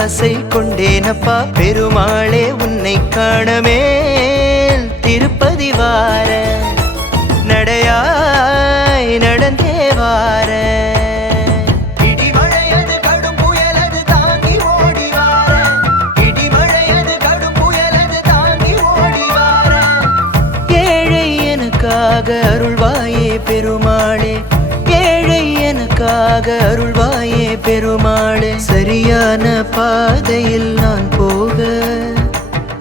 ஆசை கொண்டேனப்பா பெருமாளே உன்னை காணமேல் திருப்பதி வார நடையாய் நடந்தே வார இடிமழையது கடும் புயலது தாங்கி ஓடி வார இடிமழையது கடும் புயலது தாங்கி ஓடி வார ஏழை எனக்காக அருள்வாயே பெருமாளே ஏழை எனக்காக அருள்வாயே பெருமாளே சரியான பாதையில் நான் போக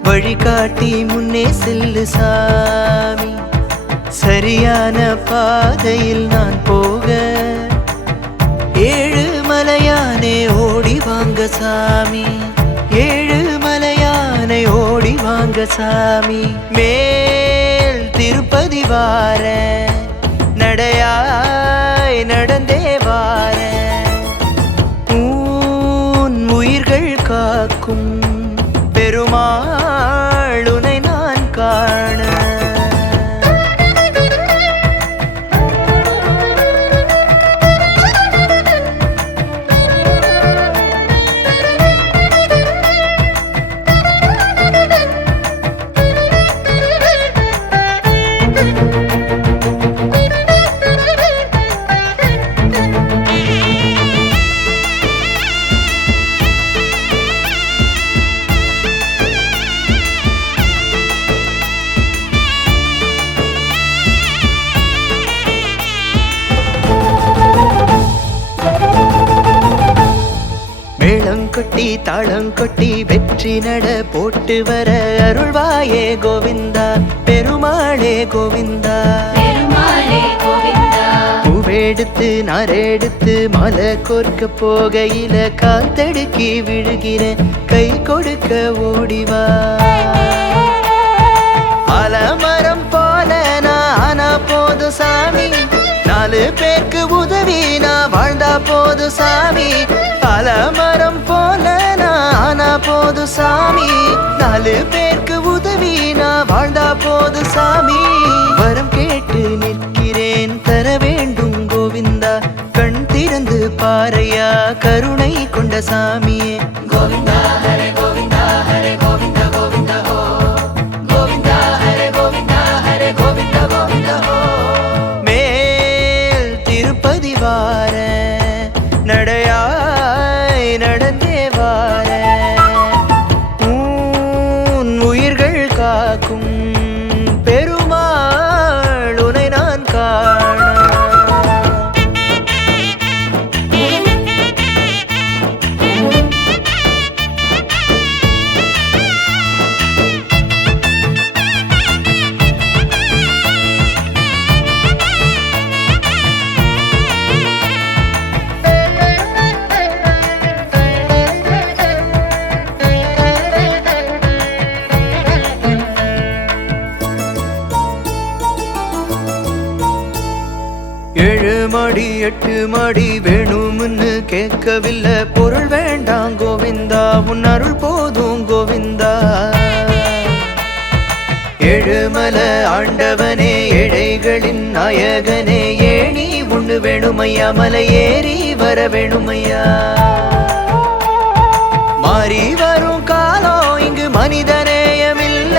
வழிகாட்டி முன்னே செல்லு சாமி சரியான பாதையில் நான் போக ஏழு மலையானே ஓடி வாங்க சாமி ஏழு மலையானை ஓடி வாங்க சாமி மேல் திருப்பதி வார நடையாய் நடந்தே வார உன் உயிர்கள் காக்கும் பெருமாள் உனை நான் காண மேளங்கொட்டி தாளங்கொட்டி வெற்றி நட போட்டு வர அருள்வாயே கோவிந்தா பெருமாளே கோவிந்தா பூவெடுத்து நாரெடுத்து மலை கோர்க்க போகையில கால் தடுக்கி விழுகிறேன் கை கொடுக்க ஓடிவா அலமரம் போல நானா போதும் சாமி நாலு பேருக்கு உதவி நான் வாழ்ந்தா போதும் சாமி அலமரம் போல நானா போதும் சாமி நாலு பேருக்கு உதவி நான் வாழ்ந்தா போதும் சாமி வரம் கேட்டு நிற்கிறேன் தர வேண்டும் கோவிந்தா கண் திறந்து பாரையா கருணை கொண்ட சாமியே கோவிந்தா ஹரே கோவிந்தா ஹரே கோவிந்தா கோவிந்தா ஹோ கோவிந்தா ஹரே கோவிந்தா ஹரே கோவிந்தா கோவிந்தா ஹோ மேல் திருப்பதி வார நடையாய் நடந்தே வார உன் உயிர்கள் காக்கும் பெருமாள் உனை நான் காண ஏழு மாடி எட்டு மாடி வேணும்னு கேட்கவில்லை பொருள் வேண்டாம் கோவிந்தா உன் அருள் போதும் கோவிந்தா ஏழுமலை ஆண்டவனே ஏழைகளின் நாயகனே ஏணி ஒண்ணு வேணுமையா மலை ஏறி வர வேணுமையா மாறி வரும் காலம் இங்கு மனிதநேயமில்ல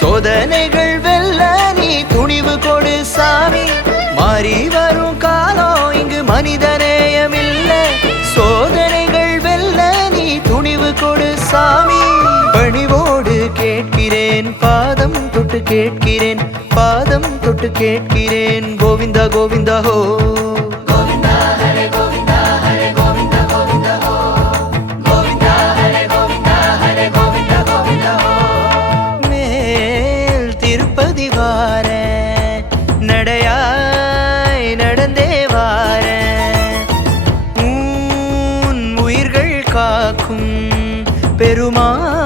சோதனைகள் வெல்ல நீ துணிவு கொடு சாமி மாறி வரும் காலம் இங்கு மனிதநேயமில்ல சோதனைகள் வெல்ல நீ துணிவு கொடு சாமி பணிவோடு கேட்கிறேன் பாதம் தொட்டு கேட்கிறேன் பாதம் தொட்டு கேட்கிறேன் கோவிந்தா கோவிந்தா ஹோ கோவிந்தா ஹரே கோவிந்தா ஹரே கோவிந்தா கோவிந்தா ஹோ கோவிந்தா ஹரே கோவிந்தா ஹரே கோவிந்தா கோவிந்தா ஹோ மேல் திருப்பதி வார நடையாய் நடந்தே வார உன் உயிர்கள் காக்கும் பெருமாள்